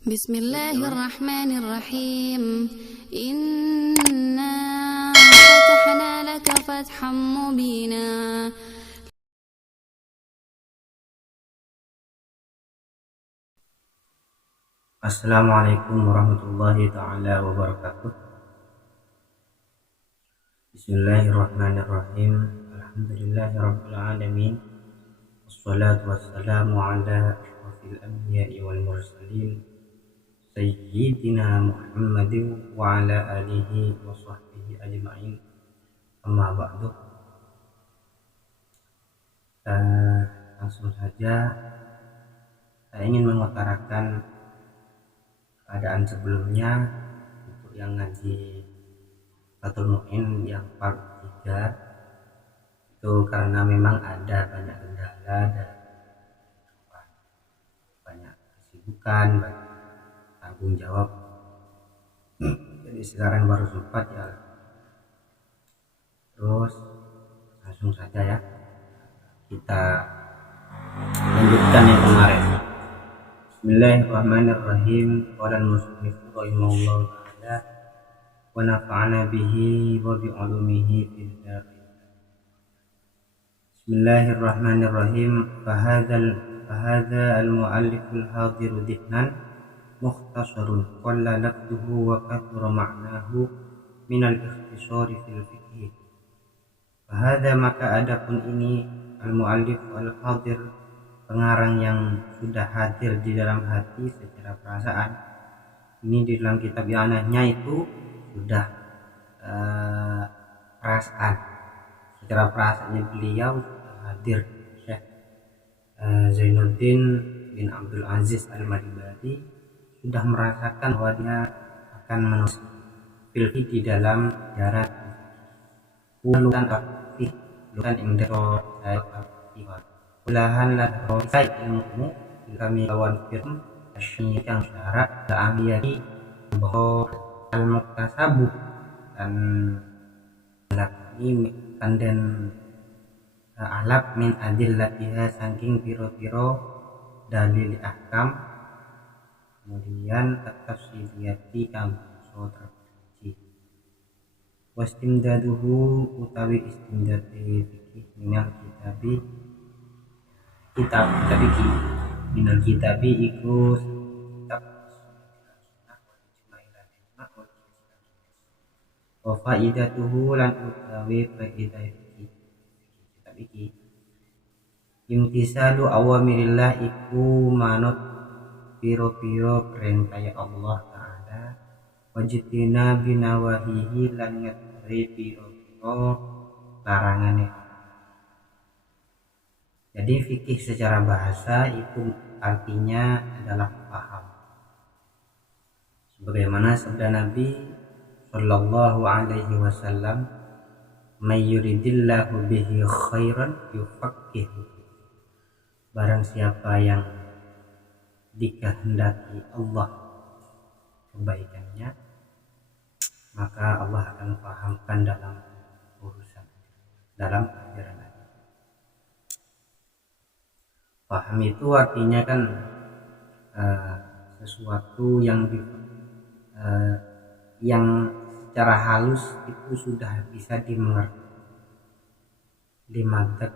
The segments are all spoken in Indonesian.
Bismillahirrahmanirrahim. Inna fatahna laka fatham mubina. Assalamualaikum warahmatullahi ta'ala wabarakatuh. Bismillahirrahmanirrahim. Alhamdulillahi rabbil alamin. Wassalatu wassalamu ala ashrafil anbiya'i wal mursalin Sayyidina Muhammadin wa ala alihi wa sahbihi ajma'in. Amma ba'du. Langsung saja saya ingin mengutarakan keadaan sebelumnya untuk yang ngaji Fathul Mu'in yang part 3 itu karena memang ada banyak kendala dan banyak kesibukan, banyak tanggung jawab. Jadi sekarang baru sempat ya. Terus langsung saja ya, kita lanjutkan yang kemarin. Bismillahirrahmanirrahim. Qala al-musannif rahimahullahu ta'ala wa nafa'ana bihi wa bi 'ulumihi fid darin. Bismillahirrahmanirrahim. Fahadha al-mu'alliful hadiru dihnan mukhtasarun qalla lafduhu wa kathura ma'nahu min al-ikhtisari fil fiqh. Fahadha, maka adapun ini, al-mu'allif al-hadir, pengarang yang sudah hadir di dalam hati secara perasaan. Ini di dalam kitab I'anahnya itu sudah perasaan, secara perasaannya beliau sudah hadir. Syekh Zainuddin bin Abdul Aziz Al-Madibari sudah merasakan bahwa dia akan menulis filki di dalam jarak ulukan aktif lukan indero saya ulahan lah roisai ilmu kami lawan firm asyik yang syarat keahlian bahwa al-muktasabu dan ini dan alap min adillatiha saking piro-piro dalil ahkam, kemudian at-tafsiliyati kang so terperinci, wastimdaduhu utawi istimdadi fikih minal kitabi iku kitab wa faidatuhu lan utawi faidah kitab iki imtisalu awamirillah iku manut piro-piro perintah Allah Ta'ala, wajitina binawahihi lan ngetri piro-piro larangannya. Jadi fikih secara bahasa itu artinya adalah paham, sebagaimana sabda Nabi Sallallahu alaihi wasallam, may yuridillahu bihi khairan yufaqihu, barang siapa yang dikehendaki Allah kebaikannya, maka Allah akan pahamkan dalam urusan, dalam ajaran. Paham itu artinya kan sesuatu yang secara halus itu sudah bisa dimengerti. Limadat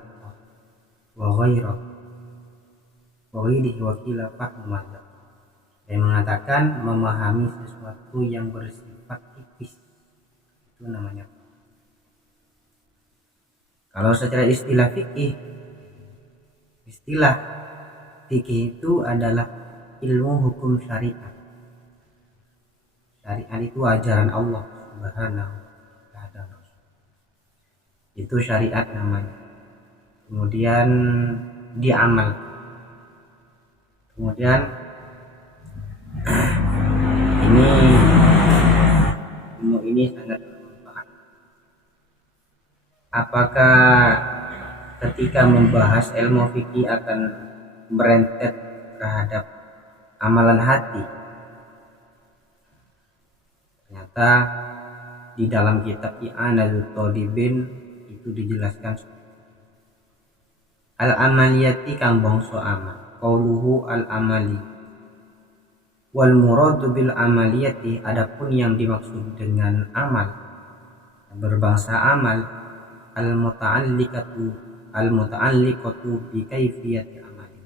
wa ghairah wa ghairihi wa khilafah mumadat. Yang mengatakan memahami sesuatu yang bersifat tipis, itu namanya. Kalau secara istilah fikih itu adalah ilmu hukum syariat. Syariat itu ajaran Allah Subhanahu wa ta'ala. Itu syariat namanya. Kemudian diamal. Kemudian ilmu ini sangat bermanfaat. Apakah ketika membahas ilmu fikih akan merentet terhadap amalan hati? Ternyata di dalam kitab I'anatul Talibin itu dijelaskan al-amaliyati kang bangsa amal. Qauluhu al-amali Wal muradu bil amaliyati, adapun yang dimaksud dengan amal, berbangsa amal, al muta'alliqatu bi kaifiyati amali,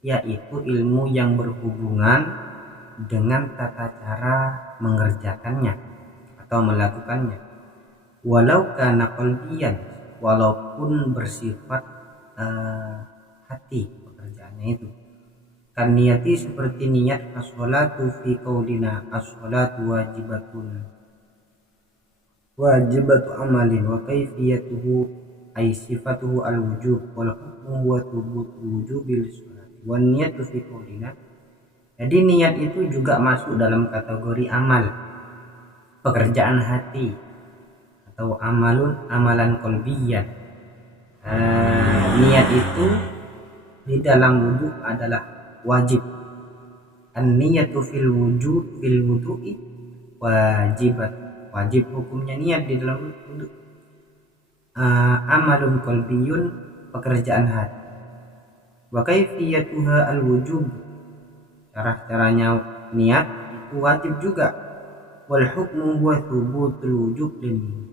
yaitu ilmu yang berhubungan dengan tata cara mengerjakannya atau melakukannya. Walau kana qalbiyan, walaupun bersifat hati pekerjaannya itu. Kan niyati seperti niat as-sholatu fi qaulina as-sholatu wajibatu amalin wa kaifiyatuhu ay sifatuhu al-wujub wal hukmu wa thubutul wujubil sholati wan niyatu fi qaulina. Jadi niat itu juga masuk dalam kategori amal, pekerjaan hati atau amalan qalbiyan. Niat itu di dalam wudu adalah wajib. An-niyatu fil wudu'i wajibat. Wajib hukumnya niat di dalam wudu. Amalun qalbiyun, pekerjaan hati. Wa kaifiyatuha al-wujub, caranya niat itu wajib juga. Wal hukmu huwa thubutul wujub lin,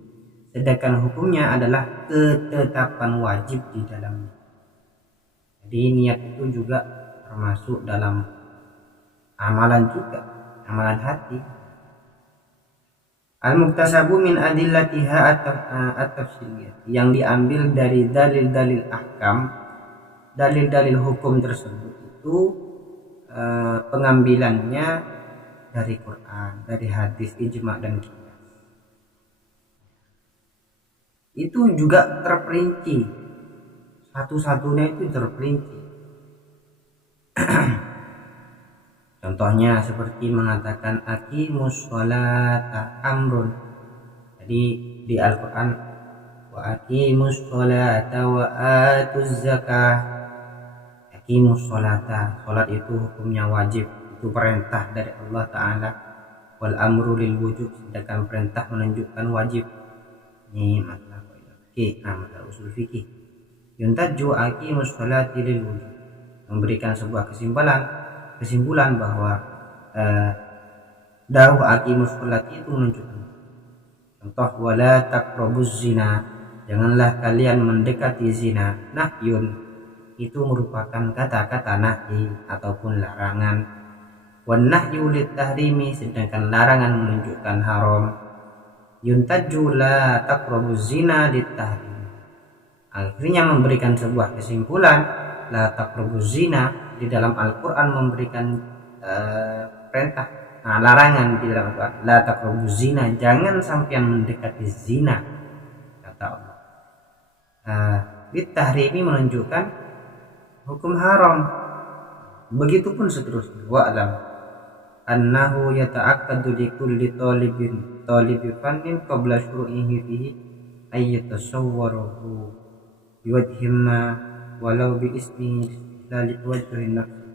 sedangkan hukumnya adalah ketetapan wajib di dalamnya. Jadi niat itu juga termasuk dalam amalan juga, amalan hati. Al-muktasabu min adillatiha at-tafsiliyah, yang diambil dari dalil-dalil ahkam, dalil-dalil hukum tersebut itu pengambilannya dari Quran, dari hadis, ijma' dan qiyas. Itu juga terperinci, satu-satunya itu terperinci. Contohnya seperti mengatakan aqimus sholata amrun. Jadi di Al-Quran wa aqimus sholata wa atuz zakah. Aqimus sholata, sholat itu hukumnya wajib, itu perintah dari Allah Ta'ala. Wal amru lil wujub, sedangkan perintah menunjukkan wajib. Ini masalah fikih, masalah usul fikih. Yuntaju aqimus sholati lil wujub, memberikan sebuah kesimpulan bahwa dawuh aqimus sholati itu menunjukkan. Contoh wala taqrabuz zina, janganlah kalian mendekati zina. Nahyun, itu merupakan kata-kata nahi ataupun larangan. Wan nahyu lit tahrimi, sedangkan larangan menunjukkan haram. Yuntaju la taqrabuz zina lit tahrim, akhirnya memberikan sebuah kesimpulan. La taqrabuz zina di dalam Al-Quran memberikan perintah, larangan di dalam Al-Quran. La taqrabuz zina, jangan sampai mendekati zina, kata Allah. Lit tahrimi menunjukkan hukum haram. Begitupun seterusnya. Wa'lam annahu yata'akkadu li kulli talibi fannin qabla syuru'ihi fihi ay yatasawwaruhu biwajhimma walau bi ismi la liwajhi nafsi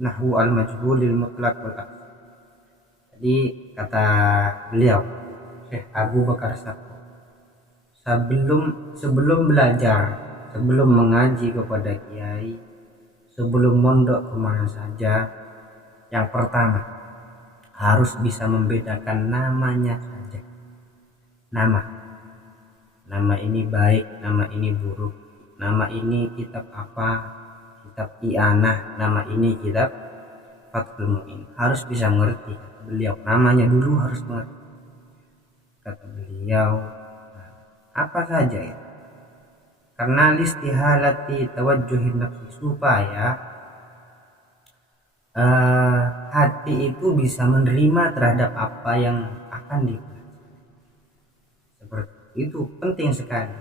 nahwu al-majhulil mutlaq wal aqs. Jadi kata beliau Syekh Abu Bakar Saqaf, sebelum belajar, sebelum mengaji kepada kiai, sebelum mondok kemana saja, yang pertama harus bisa membedakan namanya saja. Nama ini baik, nama ini buruk, nama ini kitab apa, kitab I'anah, nama ini kitab Fathul Mu'in. Harus bisa mengerti, kata beliau. Namanya dulu harus mengerti, kata beliau. Apa saja ya? Karena listihalati tawajjuhin nafsi, supaya hati itu bisa menerima terhadap apa yang akan dipelajari. Seperti itu penting sekali.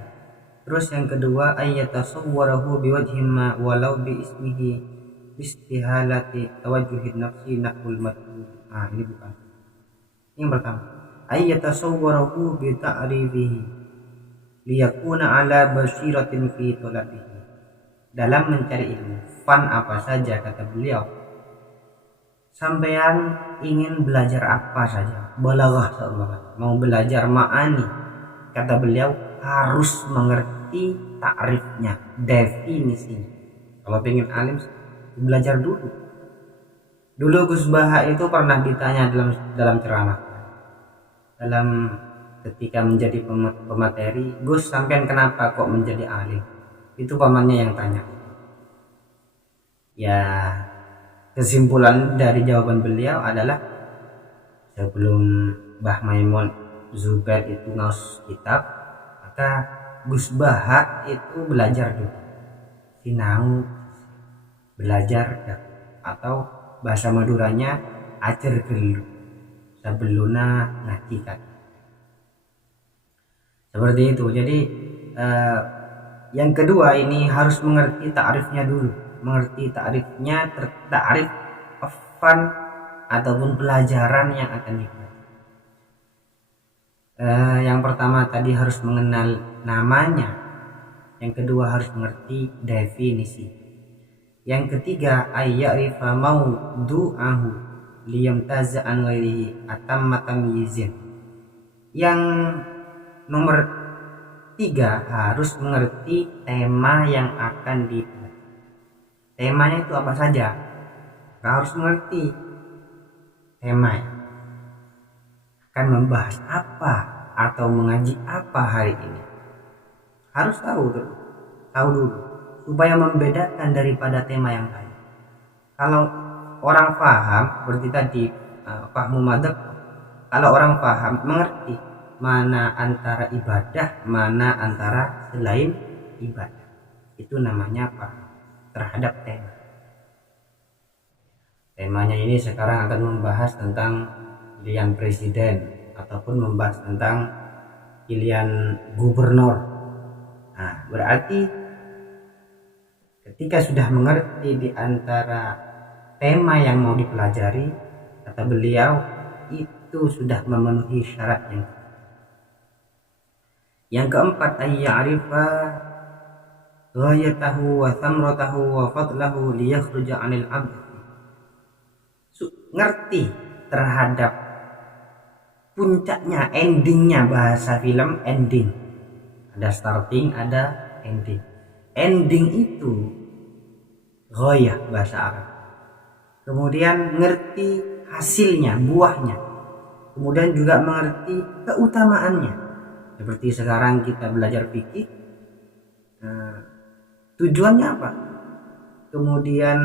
Terus yang kedua, ayyatasawwarahu biwajhimma walau bi ismihi istihalati tawajjuhin nafsi nahul madhul. Ini bukan. Yang pertama, ayyatasawwarahu bi ta'rifihi liyakuna ala basiratin fi talabihi. Dalam mencari ilmu, fan apa saja, kata beliau. Sampean ingin belajar apa saja, balaghah seolah, mau belajar ma'ani, kata beliau harus mengerti takrifnya, definisinya. Kalau pengen alim belajar dulu, Dulu Gus Baha itu pernah ditanya dalam ceramah, dalam ketika menjadi pemateri, Gus sampean kenapa kok menjadi alim? Itu pamannya yang tanya. Ya, kesimpulan dari jawaban beliau adalah sebelum Mbah Maimun Zubair itu ngaus kitab, maka Gus Baha itu belajar dulu, sinau, belajar, atau bahasa Maduranya ajar gelu sebelumnya ngaji kan. Seperti itu. Jadi yang kedua ini harus mengerti ta'rifnya dulu, mengerti ta'rifnya, ta'rif fan ataupun pelajaran yang akan dipelajari. Yang pertama tadi harus mengenal namanya, yang kedua harus mengerti definisi, yang ketiga ayyarifa maudu'ahu liyamtaza an ghairihi atamma tamyizin, yang nomor 3 harus mengerti tema yang akan dipelajari. Temanya itu apa saja? Harus mengerti tema akan membahas apa atau mengaji apa hari ini. Harus tahu dulu supaya membedakan daripada tema yang lain. Kalau orang paham seperti tadi fahmu madhab, kalau orang paham mengerti mana antara ibadah, mana antara selain ibadah, itu namanya paham terhadap tema. Temanya ini sekarang akan membahas tentang pilihan presiden ataupun membahas tentang pilihan gubernur. Nah, berarti ketika sudah mengerti di antara tema yang mau dipelajari, kata beliau, itu sudah memenuhi syarat yang keempat, ayya'rifa ghayatahu wa thamratahu wa fadlahu liyakhruja 'anil 'abd. Ngerti terhadap puncaknya, endingnya. Bahasa film ending, ada starting, ada ending. Ending itu ghayah bahasa Arab. Kemudian ngerti hasilnya, buahnya. Kemudian juga mengerti keutamaannya. Seperti sekarang kita belajar fikih, tujuannya apa? Kemudian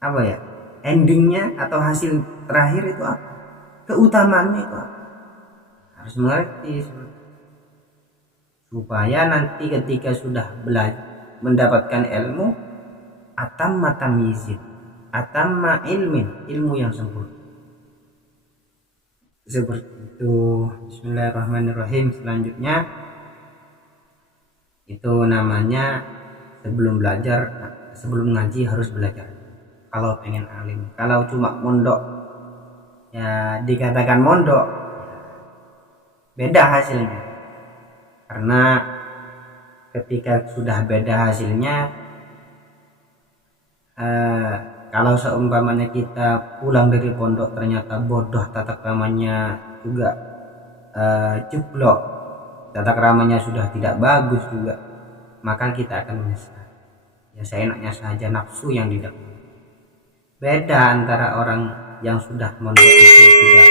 apa ya? Endingnya atau hasil terakhir itu apa? Keutamaannya itu apa? Harus mengerti supaya nanti ketika sudah belajar mendapatkan ilmu, atamma tamyizin, atamma ilmu yang sempurna. Seperti itu. Bismillahirrahmanirrahim. Selanjutnya itu namanya sebelum ngaji harus belajar. Kalau pengen alim, kalau cuma mondok ya dikatakan mondok, beda hasilnya. Karena ketika sudah beda hasilnya, kalau seumpamanya kita pulang dari pondok ternyata bodoh, tata kramanya juga jeblok, tata kramanya sudah tidak bagus juga, maka kita akan menyesal. Ya seenaknya saja, nafsu yang didahului. Beda antara orang yang sudah mondok itu tidak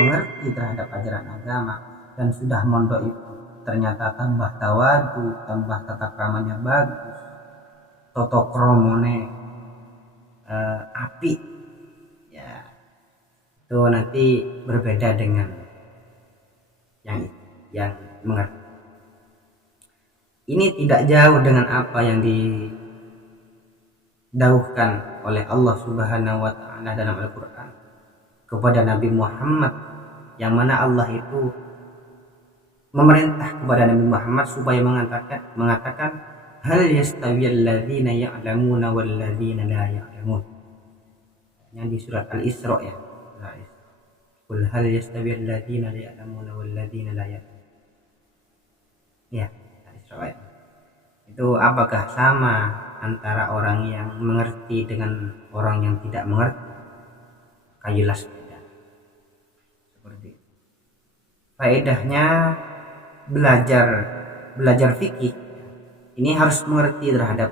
mengerti terhadap ajaran agama dan sudah mondok itu ternyata tambah tawadu, tambah tata kramanya bagus, toto kromone api, ya itu nanti berbeda dengan yang mengerti. Ini tidak jauh dengan apa yang didauhkan oleh Allah Subhanahu wa Ta'ala dalam Al-Quran kepada Nabi Muhammad, yang mana Allah itu memerintah kepada Nabi Muhammad supaya mengatakan hal yastawiyal ladzina ya'lamuna wal ladzina la ya'lamun. Yang di surat Al-Isra ya. Qul hal yastawiyal ladzina ya'lamuna wal ladzina la ya'lamun. Ya, Al-Isra. Itu apakah sama antara orang yang mengerti dengan orang yang tidak mengerti? Jelas beda. Seperti itu. Faedahnya belajar fikih ini harus mengerti terhadap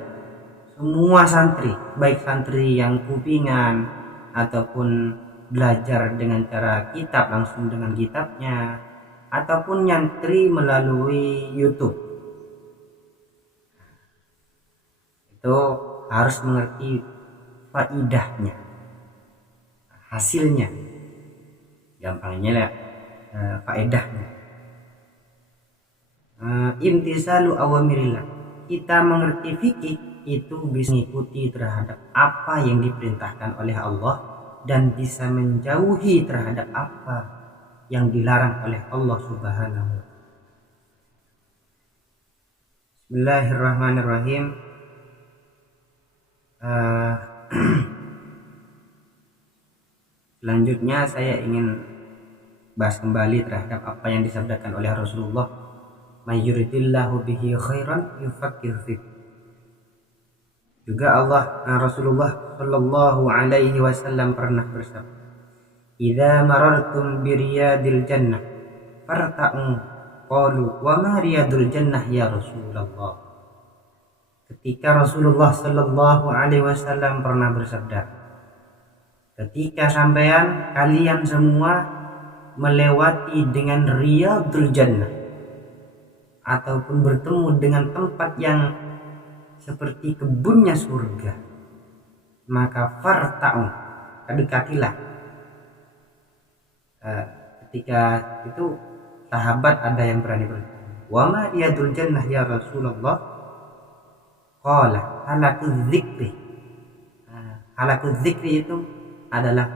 semua santri, baik santri yang kupingan ataupun belajar dengan cara kitab langsung dengan kitabnya, ataupun nyantri melalui YouTube, itu harus mengerti faidahnya, hasilnya, gampangnya lah faedahnya. Imtisalu awamirillah, kita mengerti fikih itu bisa mengikuti terhadap apa yang diperintahkan oleh Allah dan bisa menjauhi terhadap apa yang dilarang oleh Allah Subhanahu wa ta'ala. Bismillahirrahmanirrahim. Selanjutnya saya ingin bahas kembali terhadap apa yang disabdakan oleh Rasulullah, may yuridillahu bihi khairan yufaqqihhu fid. Juga Rasulullah Shallallahu Alaihi Wasallam pernah bersabda, "Idza marartum bi riyadil jannah farta'u." Qalu, "Wa ma riyadul jannah ya Rasulullah?" Ketika Rasulullah Shallallahu Alaihi Wasallam pernah bersabda, ketika kalian semua melewati dengan riyadul jannah ataupun bertemu dengan tempat yang seperti kebunnya surga, maka farta'u, dekatilah. Ketika itu sahabat ada yang berani bertanya, "Wa ma riyadul jannah ya Rasulullah?" Qala halakuz zikri. Halakuz zikri itu adalah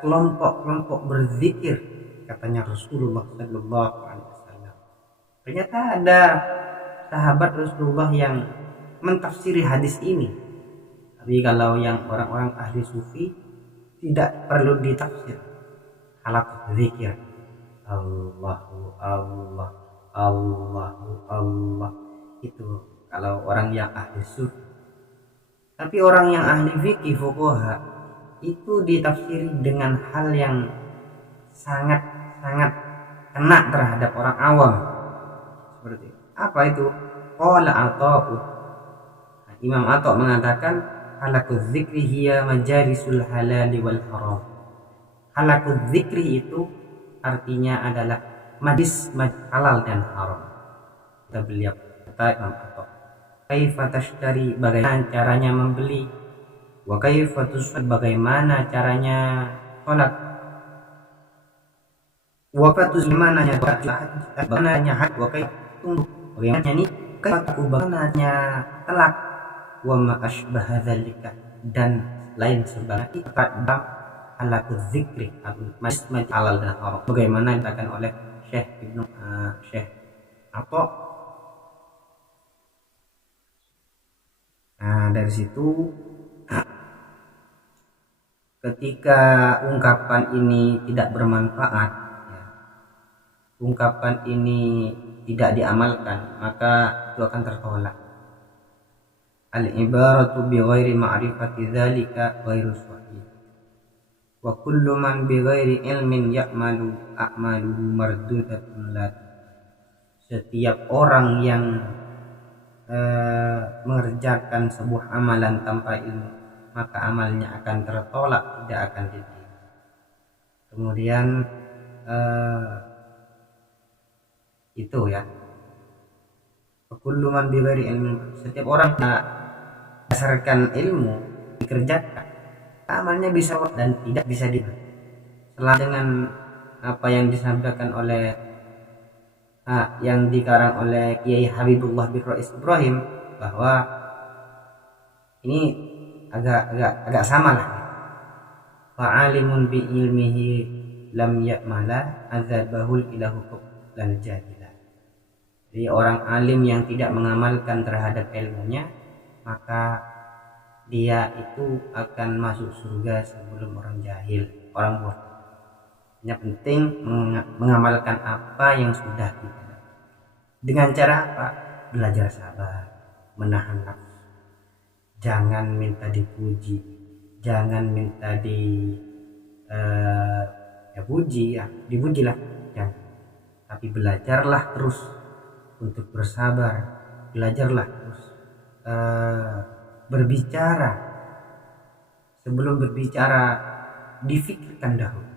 kelompok-kelompok berzikir, katanya Rasulullah Sallallahu Alaihi Wasallam. Ternyata ada sahabat Rasulullah yang mentafsiri hadis ini. Tapi kalau yang orang-orang ahli sufi tidak perlu ditafsir. Halaqat zikir, Allahu Allah, Allahu Allah, itu kalau orang yang ahli sufi. Tapi orang yang ahli fikih fuqaha itu ditafsiri dengan hal yang sangat-sangat kena terhadap orang awam. Seperti apa itu? Qala Ata'u, Imam Atha mengatakan, halakuz zikri hiya majalisul halal wal haram. Halakuz zikri itu artinya adalah majlis halal dan haram. Kita beliau kata Imam Atha, kaifa tashtari, bagaimana caranya membeli, wa kaifa tusad, bagaimana caranya sholat, wa fatus bagaimana haj, wa kaifa tunggu, bagaimana ini kaifa, bagaimana telak, wa ma asbaha dzalika, dan lain sebagainya. Dalam halakuz zikri majlis halal dan haram, bagaimana dikatakan oleh Syekh Atha. Nah, dari situ ketika ungkapan ini tidak bermanfaat, ya, ungkapan ini tidak diamalkan, maka itu akan tertolak. Al-ibaratu bi ghairi ma'rifati dzalika ghairu sahih. Wa kullu man bi ghairi ilmin ya'malu a'maluhu mardudatun la. Setiap orang yang mengerjakan sebuah amalan tanpa ilmu, maka amalnya akan tertolak, tidak akan diterima. Kemudian itu ya, kullu man bighairi ilmin, setiap orang berdasarkan ilmu dikerjakan, amalnya bisa dan tidak bisa diterima. Setelah dengan apa yang disampaikan oleh yang dikarang oleh Kiai Habibullah bin Rais Ibrahim, bahwa ini agak sama lah. Fa'alimun bi ilmihi lam ya'mala azabahul ilahu lal jahilah. Jadi orang alim yang tidak mengamalkan terhadap ilmunya, maka dia itu akan masuk surga sebelum orang jahil, orang bodoh. Yang penting mengamalkan apa yang sudah kita. Dengan cara apa? Belajar sabar, menahan nafsu. Jangan minta dipuji, jangan minta dipuji, dipujilah, jangan. Tapi belajarlah terus untuk bersabar, belajarlah terus berbicara, sebelum berbicara difikirkan dahulu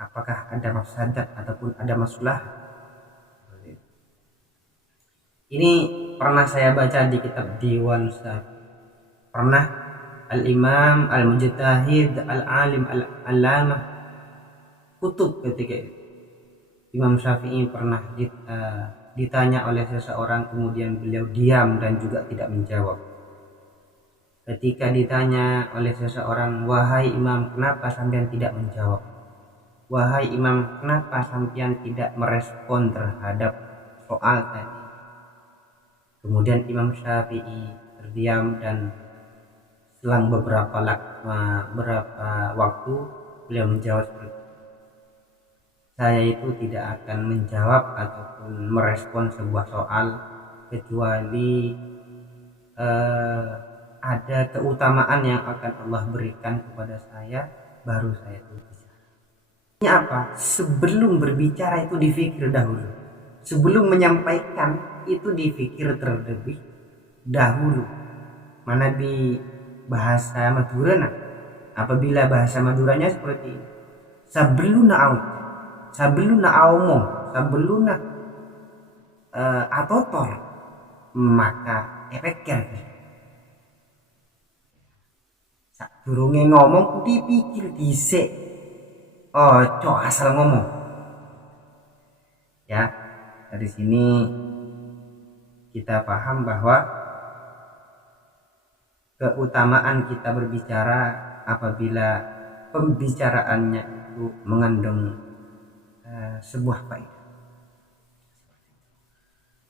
apakah ada mafsadat ataupun ada masalah. Ini pernah saya baca di kitab Diwan Syafi'i. Pernah Al-Imam Al-Mujtahid Al-Alim Al-Allamah kutub ketika itu. Imam Syafi'i pernah ditanya oleh seseorang, kemudian beliau diam dan juga tidak menjawab. Ketika ditanya oleh seseorang, wahai Imam, kenapa sampean tidak menjawab? Wahai Imam, kenapa sampean tidak merespon terhadap soal tadi? Kemudian Imam Syafi'i terdiam dan selang beberapa waktu beliau menjawab seperti itu. Saya itu tidak akan menjawab ataupun merespon sebuah soal kecuali ada keutamaan yang akan Allah berikan kepada saya, baru saya berbicara. Ini apa? Sebelum berbicara itu dipikir dahulu. Sebelum menyampaikan itu dipikir terlebih dahulu. Mana di bahasa Madura, apabila bahasa Maduranya seperti ini, sebelum atotor maka epeker. Sadurunge ngomong dipikir dhisik, ojo asal ngomong. Ya, dari sini kita paham bahwa keutamaan kita berbicara apabila pembicaraannya itu mengandung sebuah faedah.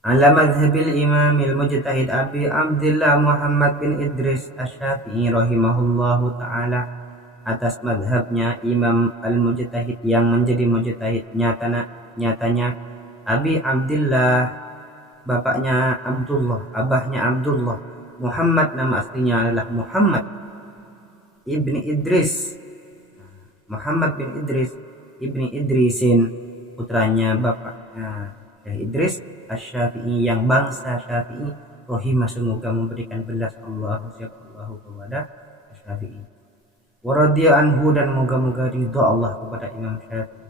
Ala madhhabil imamil mujtahid Abi Abdullah Muhammad bin Idris Asy-Syafi'i rahimahullahu ta'ala, atas madhabnya Imam al-Mujtahid yang menjadi mujtahid nyatanya Abi Abdullah, bapaknya Abdullah, abahnya Abdullah, Muhammad nama aslinya adalah Muhammad ibni Idris, Muhammad bin Idris ibni Idrisin, putranya bapaknya Syekh Idris Asy-Syafi'i yang bangsa Syafi'i, rahimah semoga memberikan belas Allah kepada Asy-Syafi'i, wa radhiya anhu dan moga-moga ridha Allah kepada Imam Syafi'i,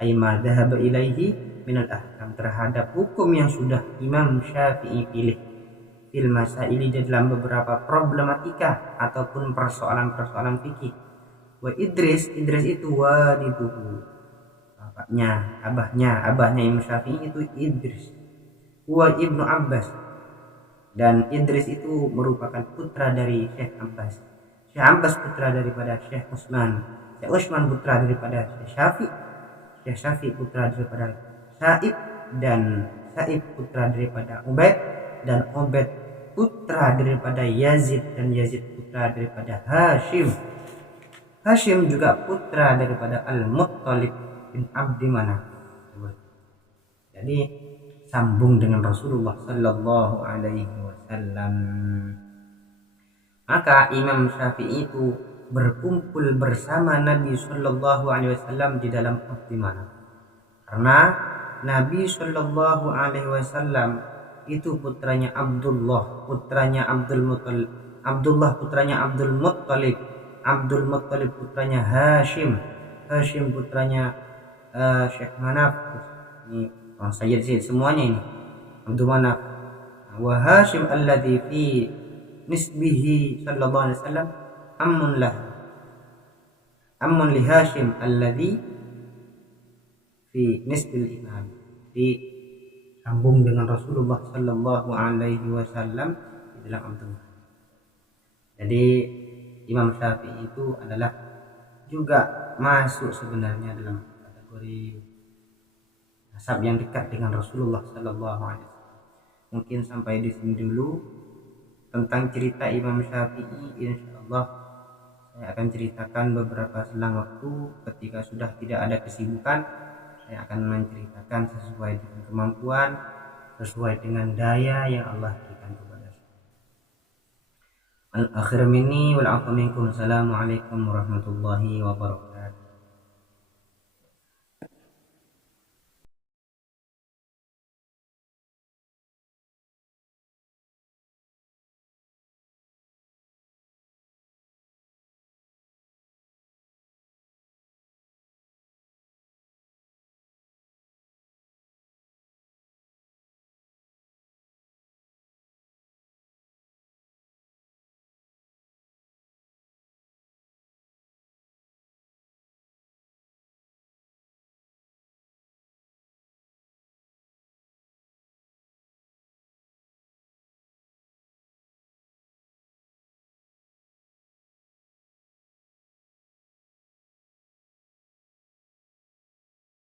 ay ma dhahaba ilaihi minal ahkam, terhadap hukum yang sudah Imam Syafi'i pilih, fil masaili di dalam beberapa problematika ataupun persoalan-persoalan fikih. Wa Idris itu waliduhu, bapaknya, abahnya Imam Syafi'i itu Idris, wa Ibnu Abbas, dan Idris itu merupakan putra dari Syekh Abbas. Syekh Abbas putra daripada Syekh Utsman, Syekh Utsman putra daripada Syekh Syafi'i, Syekh Syafi'i putra daripada Sa'ib, dan Sa'ib putra daripada Ubaid, dan Ubaid putra daripada Yazid, dan Yazid putra daripada Hashim. Hashim juga putra daripada Al-Muttalib bin Abdi Manaf. Jadi sambung dengan Rasulullah sallallahu alaihi wasallam. Maka Imam Syafi'i itu berkumpul bersama Nabi sallallahu alaihi wasallam di dalam Abdi Manaf. Karena Nabi sallallahu alaihi wasallam itu putranya Abdullah, putranya Abdul Muttalib, Abdullah putranya Abdul Muttalib, Abdul Muttalib putranya Hashim, Hashim putranya Syekh Manaf. Ini orang Sayyid semuanya ini Abdul Manaf. Wa Hashim alladhi fi nisbihi sallallahu alaihi wasallam ammun li Hashim alladhi fi nisbil imam. Sambung dengan Rasulullah sallallahu alaihi wasallam di dalam Abdul Manaf. Jadi Imam Syafi'i itu adalah juga masuk sebenarnya dalam kategori nasab yang dekat dengan Rasulullah sallallahu alaihi wasallam. Mungkin sampai di sini dulu tentang cerita Imam Syafi'i. Insyaallah saya akan ceritakan beberapa selang waktu ketika sudah tidak ada kesibukan. Saya akan menceritakan sesuai dengan kemampuan, sesuai dengan daya yang Allah berikan kepada saya. Al-akhir minni wal 'afwa minkum. Assalamualaikum warahmatullahi wabarakatuh.